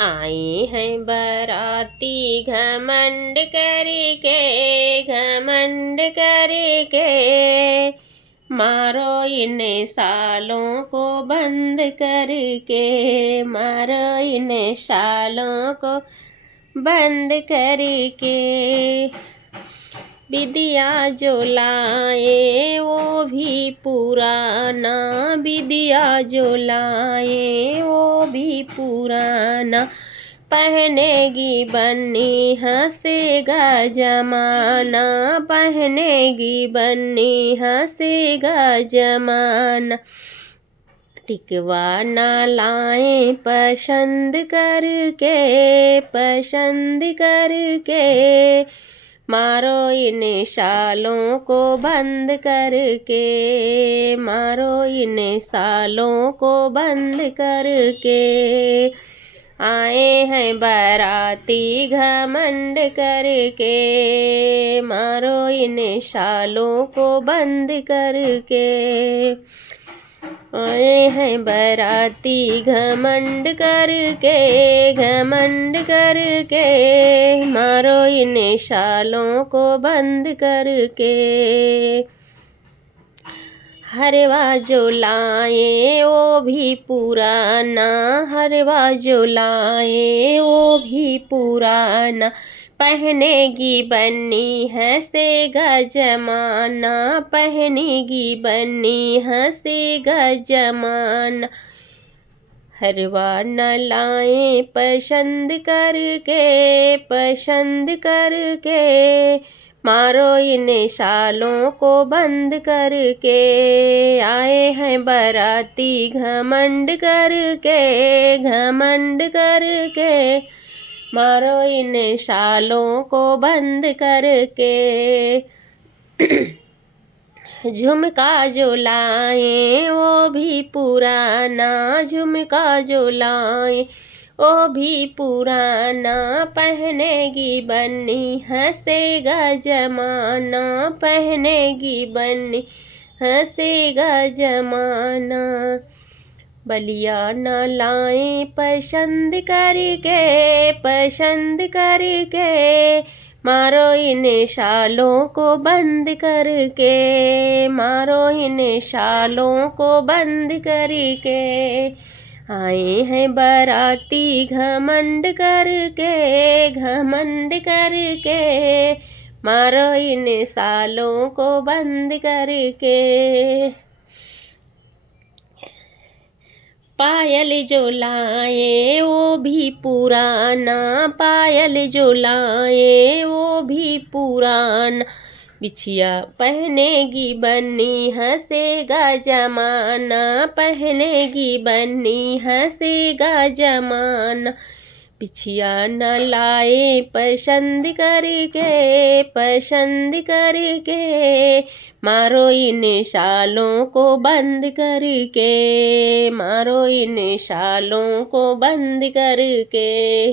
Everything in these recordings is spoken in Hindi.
आए हैं बाराती घमंड करके, घमंड करके, मारो इन सालों को बंद करके, मारो इन सालों को बंद करके। विदिया जो लाए वो भी पुराना, विदिया जो लाए वो भी पुराना, पहनेगी बन्नी हंसेगा जमाना, पहनेगी बन्नी हंसेगा जमाना। टिकवा ना लाएं पसंद करके, पसंद करके, मारो इन सालों को बंद करके, मारो इन सालों को बंद करके। आए हैं बाराती घमंड करके, मारो इन सालों को बंद करके। आए हैं बाराती घमंड करके, घमंड करके, मारो इन सालों को बंद करके। हरवा जो लाए वो भी पुराना, हरवा जो लाए वो भी पुराना, पहनेगी बन्नी हंसेगा जमाना, पहनेगी बन्नी हंसेगा जमाना। हरवा न लाएं पसंद करके, पसंद करके, मारो इन सालों को बंद करके। आए हैं बाराती घमंड करके, घमंड करके, मारो इन सालों को बंद करके। झुमका जो लाए वो भी पुराना, झुमका जो लाए वो भी पुराना, पहनेगी बन्नी हंसेगा जमाना, पहनेगी बन्नी हंसेगा जमाना। बलिया न लाएं पसंद करके, पसंद करके, मारो इन सालों को बंद करके, मारो इन सालों को बंद करके। आए हैं बाराती घमंड करके, घमंड करके, मारो इन सालों को बंद करके। पायल जो लाए वो भी पुराना, पायल जो लाए वो भी पुराना, बिछिया पहनेगी बन्नी हंसेगा जमाना, पहनेगी बन्नी हंसेगा जमाना। बिछिया न लाए पसंद करके, पसंद करके, मारो इन सालों को बंद करके, मारो इन सालों को बंद करके।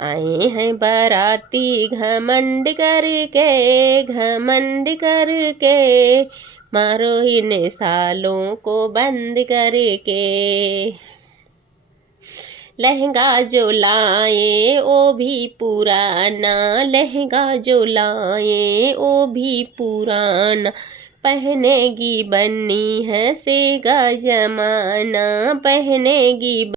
आए हैं बाराती घमंड करके, घमंड करके, मारो इन सालों को बंद करके। लहंगा जो लाए वो भी पुराना, लहंगा जो लाए वो भी पुराना, पहनेगी बन्नी हंसेगा जमाना, पहनेगी